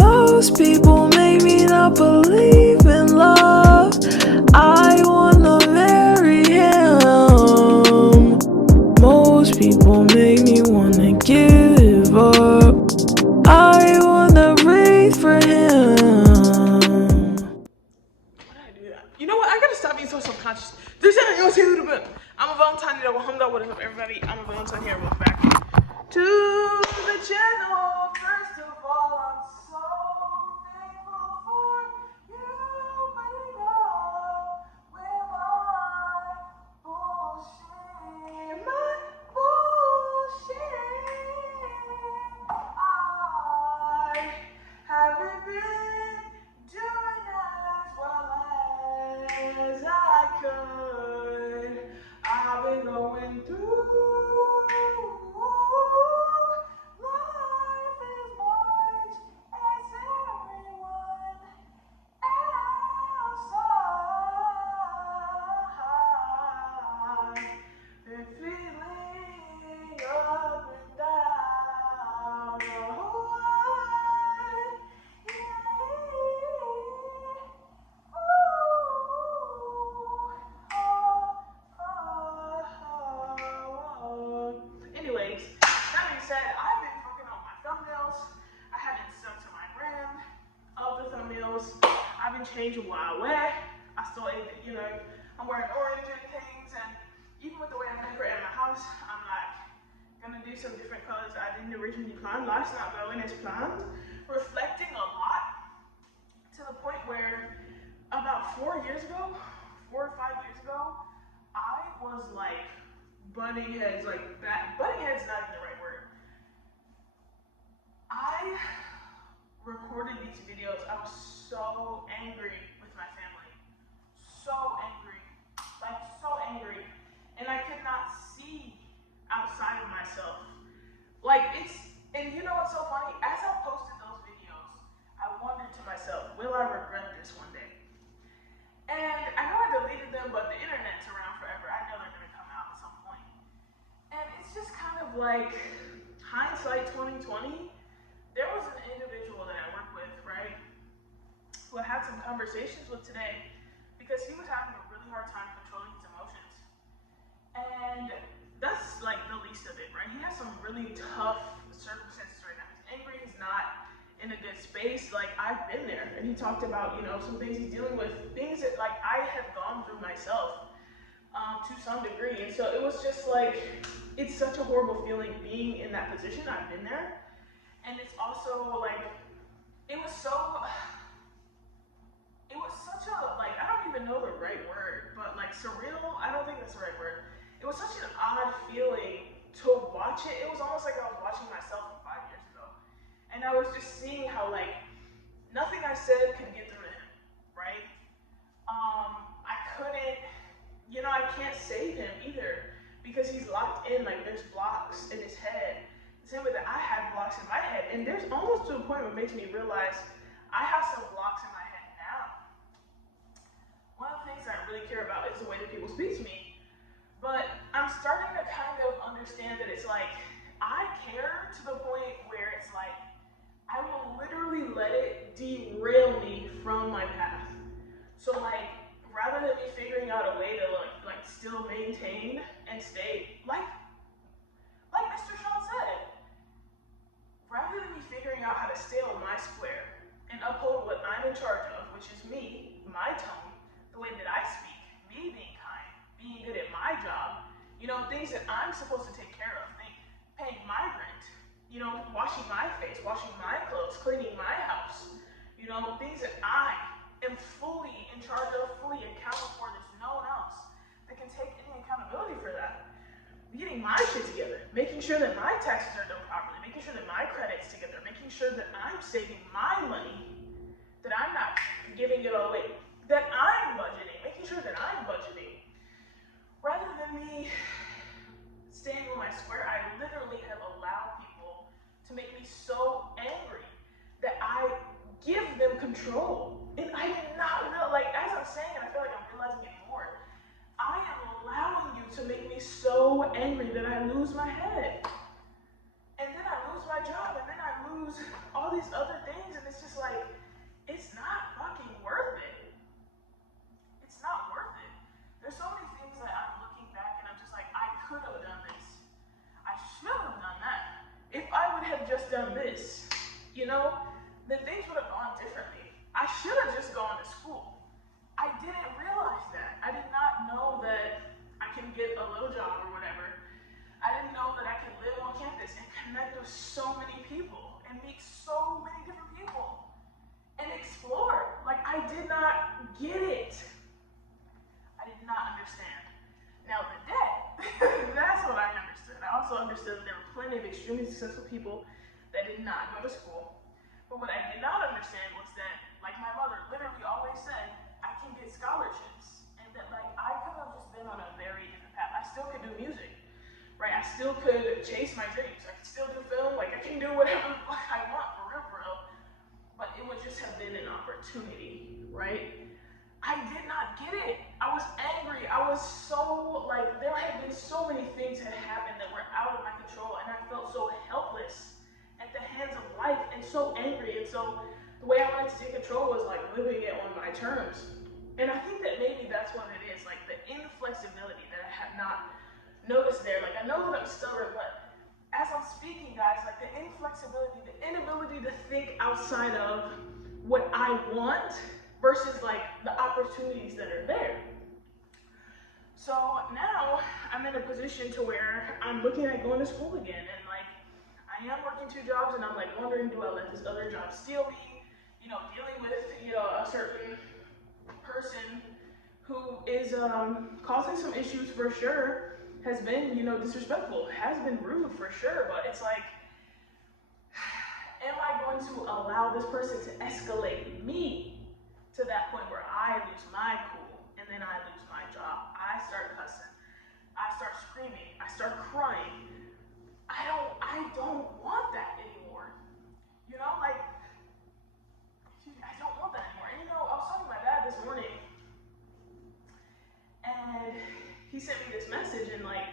Most people make me not believe in love. I wanna marry him. Most people make me wanna give up. I wanna breathe for him. Why did I do that? You know what? I gotta stop being so self-conscious. I'm a Valentine. What is up, everybody? I'm a Valentine here. Welcome back to the channel. First of all, I'm so thankful for you putting up with my bullshit. I haven't been doing as well as I could. I've been going through life as much as everyone else. I've been feeling up and down. Anyways, that being said, I've been working on my thumbnails. I haven't stuck to my brand of the thumbnails. I've been changing while I wear. I still ain't, I'm wearing orange and things, and even with the way I'm decorating my house, I'm like gonna do some different colors I didn't originally plan. Life's not going as planned. Reflecting a lot to the point where about 4 years ago, 4 or 5 years ago, I was like butting heads, like that. Butting heads is not even the right word. I recorded these videos. I was so angry with my family. So angry. Like so angry. And I could not see outside of myself. And you know what's so funny? As I posted those videos, I wondered to myself, will I regret this one day? And I know I deleted them, but the internet's around forever. I know they're gonna come out at some point. And it's just kind of like hindsight 2020. There was an individual that I work with, right, who I had some conversations with today because he was having a really hard time controlling his emotions. And that's like the least of it, right? He has some really tough circumstances right now. He's angry, he's not in a good space. Like, I've been there. And he talked about, some things he's dealing with, things that like I have gone through myself to some degree. And so it was just like, it's such a horrible feeling being in that position. I've been there. And it's also like, it was such a, like, I don't even know the right word, but like surreal, I don't think that's the right word. It was such an odd feeling to watch it. It was almost like I was watching myself from 5 years ago. And I was just seeing how like, nothing I said could get through to him, right? I couldn't, I can't save him either because he's locked in, like there's blocks in his head. The same way that I had blocks in my head. And there's almost to a point where it makes me realize I have some blocks in my head now. One of the things that I really care about is the way that people speak to me. But I'm starting to kind of understand that it's like, I care to the point where it's like, I will literally let it derail me from my path. So like, rather than me figuring out a way to like still maintain and stay, like Mr. Sean said, rather than me figuring out how to stay on my square and uphold what I'm in charge of, which is me, my tone, the way that I speak, me being kind, being good at my job, things that I'm supposed to take care of, paying my rent, washing my face, washing my clothes, cleaning my house, things that I am fully in charge of, fully accountable for. There's no one else that can take any accountability for that. Getting my shit together, making sure that my taxes are done properly, making sure that my credit's together, making sure that I'm saving my money, that I'm not giving it all away, that I'm budgeting, making sure that I'm budgeting. Rather than me staying on my square, I literally have allowed people to make me so angry that I give them control. And I did not realize, like, as I'm saying it, I feel like I'm realizing it more. I am allowing you to make me so angry that I lose my head. And then I lose my job, and then I lose all these other things, and it's just like, it's not fucking worth it. It's not worth it. There's so many things that I'm looking back and I'm just like, I could have done this. I should have done that. If I would have just done this, you know, then things would have gone differently. I should have just gone to school. I didn't realize that. I did not know that I can get a little job or whatever. I didn't know that I could live on campus and connect with so many people and meet so many different people and explore. Like, I did not get it. I did not understand. Now, the debt, that's what I understood. I also understood that there were plenty of extremely successful people that did not go to school. But what I did not understand was that, like my mother literally always said, I can get scholarships. And that, like, I could have just been on a very different path. I still could do music, right? I still could chase my dreams. I could still do film. Like, I can do whatever the fuck I want, for real. But it would just have been an opportunity, right? I did not get it. I was angry. I was so, like, there had been so many things that happened that were out of my control, and I felt so helpless at the hands of life and so angry. And so the way I wanted to take control was like living it on my terms. And I think that maybe that's what it is, like the inflexibility that I have not noticed there. Like, I know that I'm stubborn, but as I'm speaking, guys, like the inflexibility, the inability to think outside of what I want versus like the opportunities that are there. So now I'm in a position to where I'm looking at going to school again, and like I am working 2 jobs, and I'm like wondering, do I let this other job steal me? You know, dealing with, you know, a certain person who is causing some issues for sure, has been, you know, disrespectful, has been rude for sure, but it's like, am I going to allow this person to escalate me to that point where I lose my cool and then I lose my job? I start cussing, I start screaming, I start crying. I don't want that anymore. You know, like, I don't want that anymore. And you know, I was talking to my dad this morning, and he sent me this message, and like,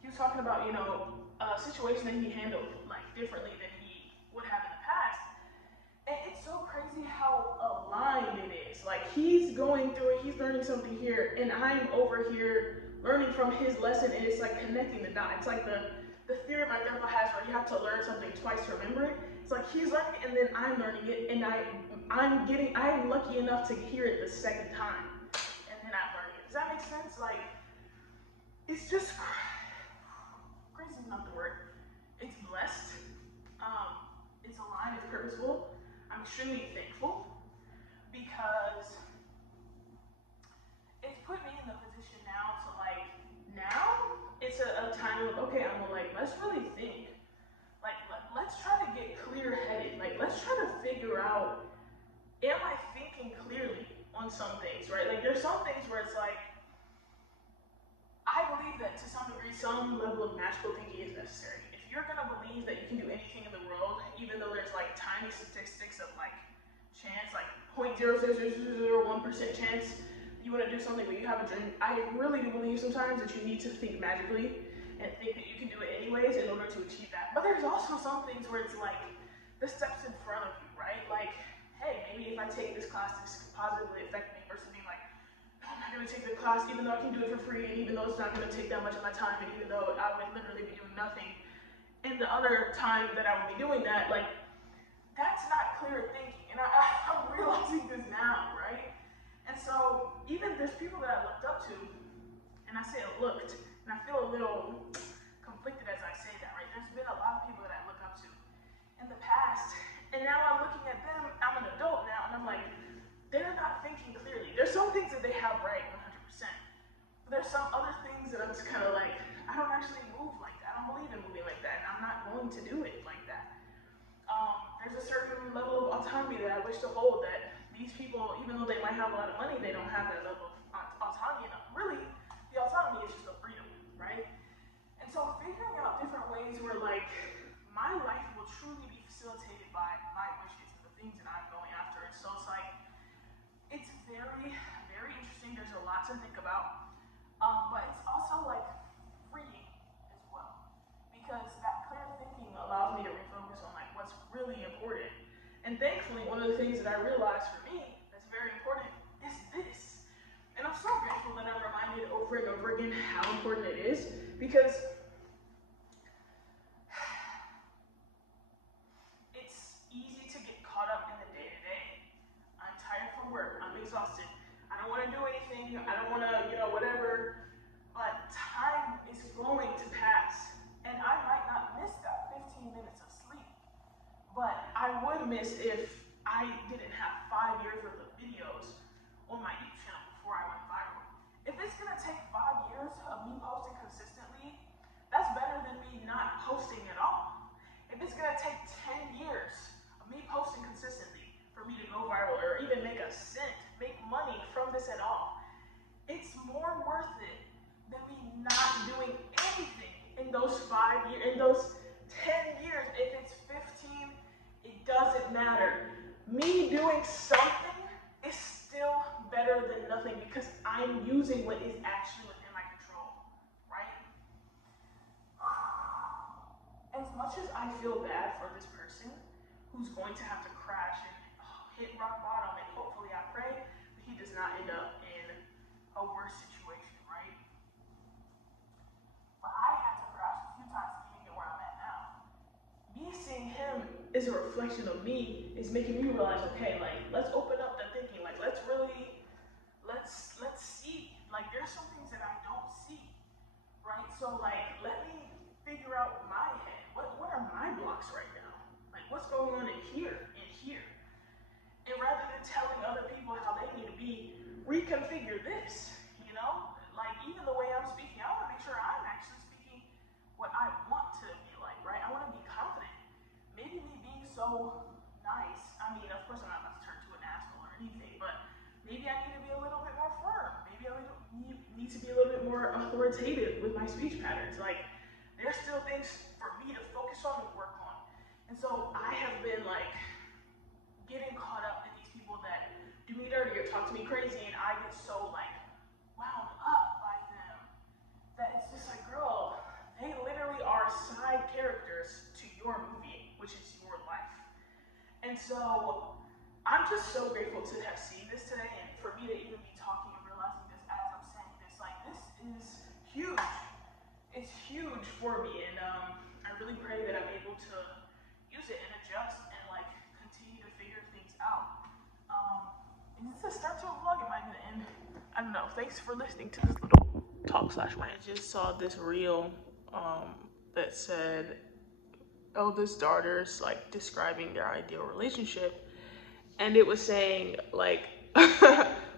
he was talking about, you know, a situation that he handled like differently than he would have in the past. And it's so crazy how aligned it is. Like, he's going through it, he's learning something here, and I'm over here learning from his lesson, and it's like connecting the dots. It's like the theory my grandpa has where you have to learn something twice to remember it. It's like he's learning it, and then I'm learning it, and I'm lucky enough to hear it the second time, and then I'm learning it. Does that make sense? Like, it's just crazy is not the word. It's blessed. It's aligned. It's purposeful. I'm extremely thankful because it's put me in the position now to like, now it's a time of, okay, I'm like, let's really think. Like, let's try to get clear-headed. Like, let's try to figure out, am I thinking clearly on some things, right? Like, there's some things where it's like, I believe that to some degree, some level of magical thinking is necessary. If you're gonna believe that you can do anything in the world, even though there's like tiny statistics of like chance, like 0.00001% chance you want to do something, but you have a dream, I really do believe sometimes that you need to think magically and think that you can do it anyways in order to achieve that. But there's also some things where it's like the steps in front of you, right? Like, hey, maybe if I take this class, this could positively affect me, versus being like, no, I'm not going to take the class even though I can do it for free, and even though it's not going to take that much of my time, and even though I would literally be doing nothing in the other time that I would be doing that. Like, that's not clear thinking, and I'm realizing this now, right? And so even there's people that I looked up to, and I say looked, and I feel a little conflicted as I say that, right? There's been a lot of people that I look up to in the past, and now I'm looking at them, I'm an adult now, and I'm like, they're not thinking clearly. There's some things that they have right 100%, but there's some other things that I'm just kind of like, I don't actually move like that. I don't believe in moving like that, and I'm not going to do it like that. There's a certain level of autonomy that I wish to hold, that these people, even though they might have a lot of money, they don't have that level of autonomy enough. Really, the autonomy is just a freedom, right? And so figuring out different ways where like my life will truly be facilitated by my wishes and the things that I'm going after. And so it's like, it's very, very interesting. There's a lot to think about, but it's also like freeing as well, because that clear thinking allows me to refocus on like what's really important. one of the things that I realized for me that's very important is this. And I'm so grateful that I'm reminded over and over again how important it is, because it's easy to get caught up in the day-to-day. I'm tired from work, I'm exhausted, I don't want to do anything, I don't want to, whatever, but time is going to pass, and I might not miss that 15 minutes of sleep, but I would miss if I didn't have 5 years worth of videos on my YouTube channel before I went viral. If it's gonna take 5 years of me posting consistently, that's better than me not posting at all. If it's gonna take 10 years of me posting consistently for me to go viral or even make a cent, make money from this at all, it's more worth it than me not doing anything in those 5 years, in those 10 years. If it's 15, it doesn't matter. Me doing something is still better than nothing, because I'm using what is actually within my control, right? As much as I feel bad for this person who's going to have to crash and hit rock bottom, and hopefully I pray that he does not end up in a worse situation, right? But I had to crash a few times to even get where I'm at now. Me seeing him is a reflection of me, is making me realize, okay, like, let's open up the thinking, like, let's see, like, there's some things that I don't see, right? So, like, let me figure out my head. What are my blocks right now? Like, what's going on in here, And rather than telling other people how they need to be, reconfigure this, Like, even the way I'm speaking, I want to make sure I'm actually speaking what I want to be like, right? I want to be confident. Maybe me being so nice, I mean, of course I'm not about to turn to an asshole or anything, but maybe I need to be a little bit more firm. Maybe I need to be a little bit more authoritative with my speech patterns. Like, there's still things for me to focus on and work on. And so I have been, like, getting caught up in these people that do me dirty or talk to me crazy, and I get so, like, wound up by them that it's just like, girl, they literally are side characters to your movie, which is your life. And so I'm just so grateful to have seen this today, and for me to even be talking and realizing this as I'm saying this. Like, this is huge. It's huge for me, and I really pray that I'm able to use it and adjust and, like, continue to figure things out. Is this a start to a vlog? It might be the end. I don't know. Thanks for listening to this little talk/rant. I just saw this reel that said eldest daughters, like, describing their ideal relationship, and it was saying, like,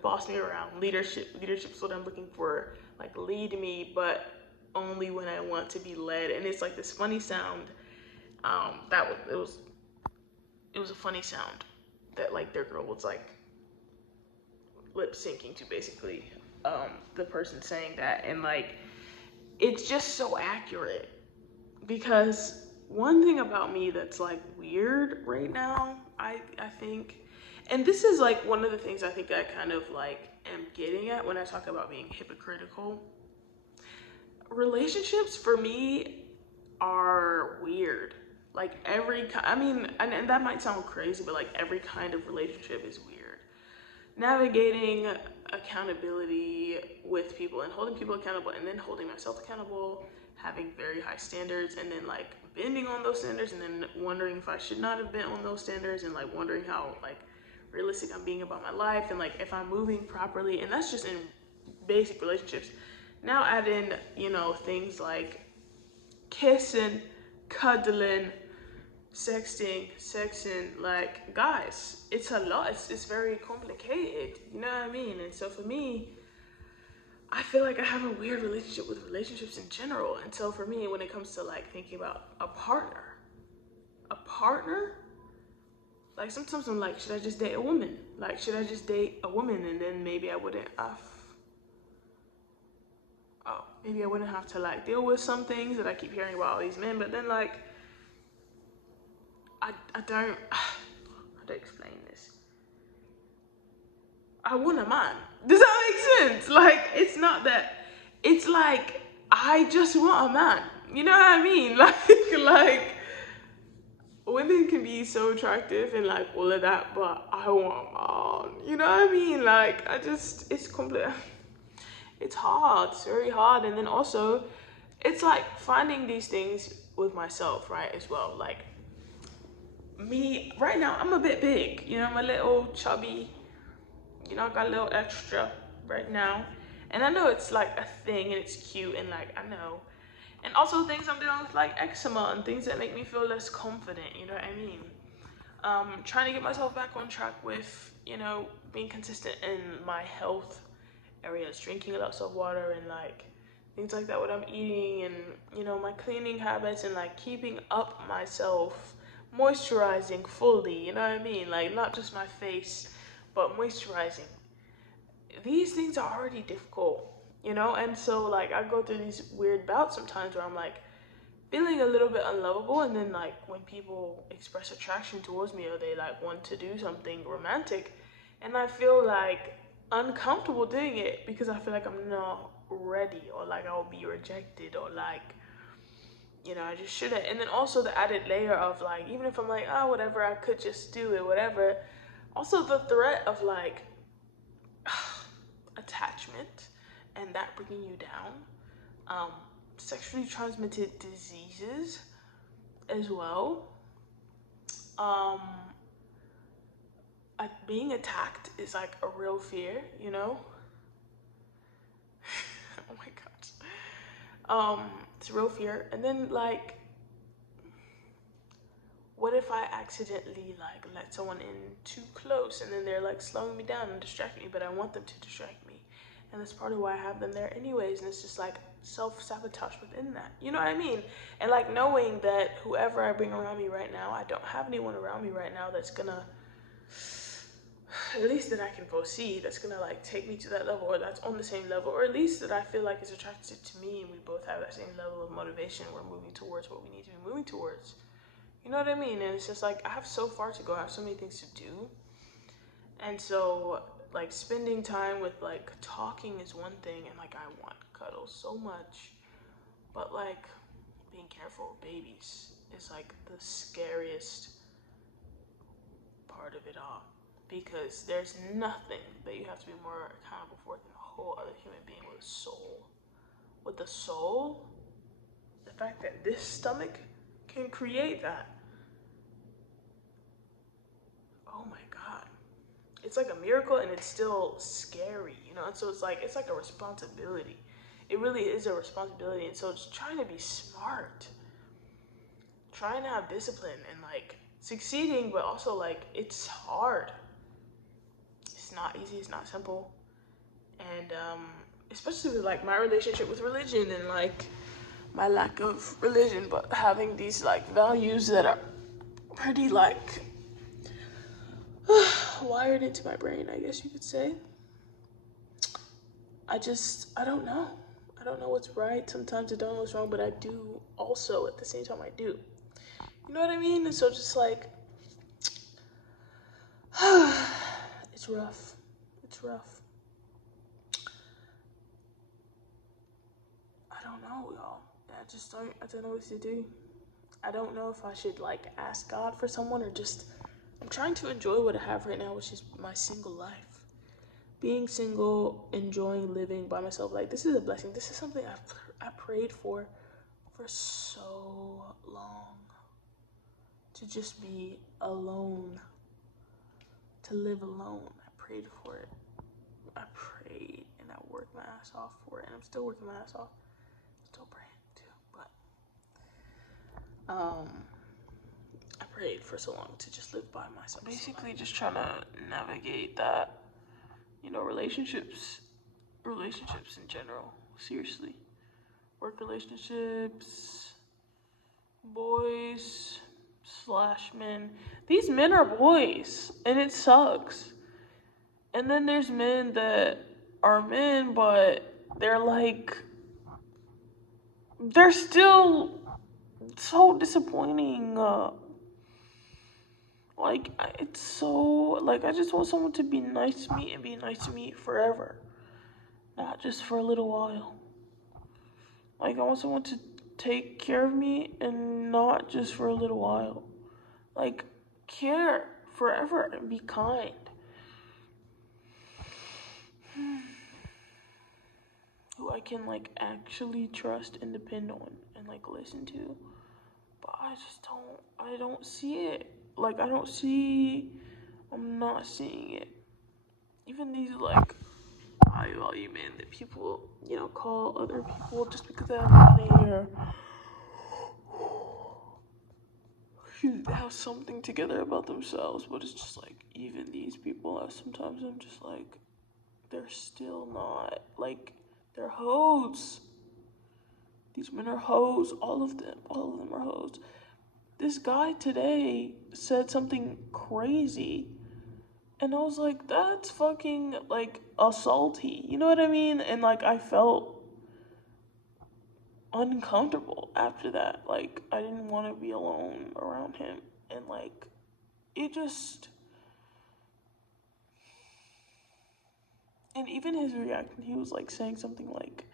boss me around, leadership's what I'm looking for, like, lead me, but only when I want to be led. And it's like this funny sound, it was a funny sound that, like, their girl was, like, lip syncing to, basically, the person saying that. And, like, it's just so accurate, because one thing about me that's, like, weird right now, I think, and this is, like, one of the things I think I kind of, like, am getting at when I talk about being hypocritical. Relationships for me are weird. Like, and that might sound crazy, but, like, every kind of relationship is weird. Navigating accountability with people and holding people accountable, and then holding myself accountable, having very high standards, and then, like, bending on those standards, and then wondering if I should not have been on those standards, and, like, wondering how, like, realistic I'm being about my life, and, like, if I'm moving properly. And that's just in basic relationships. Now add in, things like kissing, cuddling, sexting, like, guys, it's a lot. It's very complicated, you know what I mean? And so for me, I feel like I have a weird relationship with relationships in general. And so for me, when it comes to, like, thinking about a partner, like, sometimes I'm like, should I just date a woman? Like, should I just date a woman, and then maybe I wouldn't have to, like, deal with some things that I keep hearing about all these men. But then, like, I don't, how to explain this? I want a man. Does that make sense? Like, it's not that, it's like, I just want a man. You know what I mean? Like, women can be so attractive and like all of that, but I want man. You know what I mean? Like it's complete. It's hard. It's very hard. And then also, it's like finding these things with myself, right? As well. Like me right now, I'm a bit big. You know, I'm a little chubby. You know, I got a little extra right now. And I know it's like a thing and it's cute and like I know. And also things I'm dealing with like eczema and things that make me feel less confident, you know what I mean? Trying to get myself back on track with, you know, being consistent in my health areas, drinking lots of water and like things like that, what I'm eating and, you know, my cleaning habits and like keeping up myself, moisturizing fully, you know what I mean? Like not just my face, but moisturizing. These things are already difficult, you know? And so like I go through these weird bouts sometimes where I'm like feeling a little bit unlovable, and then like when people express attraction towards me or they like want to do something romantic and I feel like uncomfortable doing it because I feel like I'm not ready or like I'll be rejected or like, you know, I just shouldn't. And then also the added layer of like, even if I'm like, oh, whatever, I could just do it, whatever. Also the threat of like attachment and that bringing you down. Sexually transmitted diseases as well. Um, being attacked is like a real fear, you know? Oh my gosh. It's a real fear. And then like, what if I accidentally like let someone in too close and then they're like slowing me down and distracting me, but I want them to distract me. And that's part of why I have them there anyways. And it's just like self-sabotage within that. You know what I mean? And like knowing that whoever I bring around me right now, I don't have anyone around me right now that's gonna, at least that I can foresee, that's gonna like take me to that level or that's on the same level, or at least that I feel like is attracted to me and we both have that same level of motivation. We're moving towards what we need to be moving towards. You know what I mean? And it's just like, I have so far to go. I have so many things to do. And so, like, spending time with, like, talking is one thing. And, like, I want cuddles so much. But, like, being careful with babies is, like, the scariest part of it all. Because there's nothing that you have to be more accountable for than a whole other human being with a soul. With a soul, the fact that this stomach can create that. Oh my God. It's like a miracle and it's still scary, you know? And so it's like a responsibility. It really is a responsibility. And so it's trying to be smart, trying to have discipline and like succeeding, but also like it's hard. It's not easy, it's not simple. And especially with like my relationship with religion and like my lack of religion, but having these like values that are pretty like wired into my brain, I guess you could say. I don't know. I don't know what's right. Sometimes I don't know what's wrong, but I do also at the same time I do. You know what I mean? And so just like, it's rough. It's rough. I don't know, y'all. I don't know what to do. I don't know if I should like ask God for someone or just, I'm trying to enjoy what I have right now, which is my single life. Being single, enjoying living by myself, like this is a blessing. This is something I prayed for so long. To just be alone, to live alone. I prayed for it. I prayed and I worked my ass off for it, and I'm still working my ass off. Still praying too, but I prayed for so long to just live by myself. Basically, just trying to navigate that, you know, relationships in general. Seriously, work relationships, boys / men. These men are boys, and it sucks. And then there's men that are men, but they're like, they're still so disappointing. Like, it's so, like, I just want someone to be nice to me and be nice to me forever. Not just for a little while. Like, I want someone to take care of me and not just for a little while. Like, care forever and be kind. Who I can, like, actually trust and depend on and, like, listen to. But I don't see it. Like, I'm not seeing it. Even these, like, high value men that people, call other people just because they have money or have something together about themselves, but it's just like, even these people, sometimes I'm just like, they're still not, like, they're hoes. These men are hoes, all of them are hoes. This guy today said something crazy, and I was like, that's fucking, like, assaulty, you know what I mean? And, like, I felt uncomfortable after that. Like, I didn't want to be alone around him, and, like, it just, and even his reaction, he was, like, saying something like,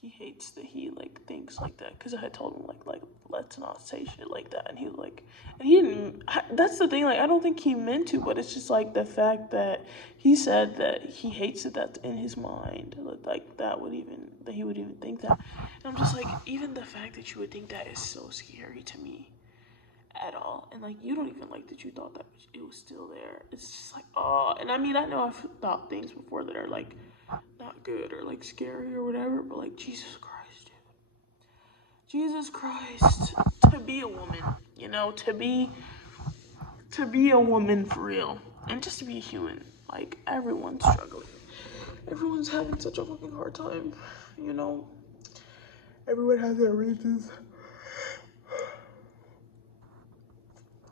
he hates that he, like, thinks like that, because I had told him, like, let's not say shit like that, and he was like, and he didn't, that's the thing, like, I don't think he meant to, but it's just, like, the fact that he said that he hates it, that's in his mind, like, that he would even think that, and I'm just like, even the fact that you would think that is so scary to me, at all, and, like, you don't even like that you thought that it was still there. It's just like, oh, and I mean, I know I've thought things before that are, like, not good or, like, scary or whatever, but, like, Jesus Christ, dude. Jesus Christ. To be a woman, to be a woman for real, and just to be a human. Like, everyone's struggling. Everyone's having such a fucking hard time, Everyone has their reasons.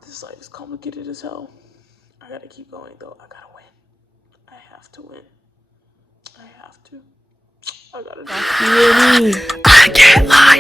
This life is complicated as hell. I gotta keep going, though. I gotta win. I have to win. I have to. I gotta. I can't lie.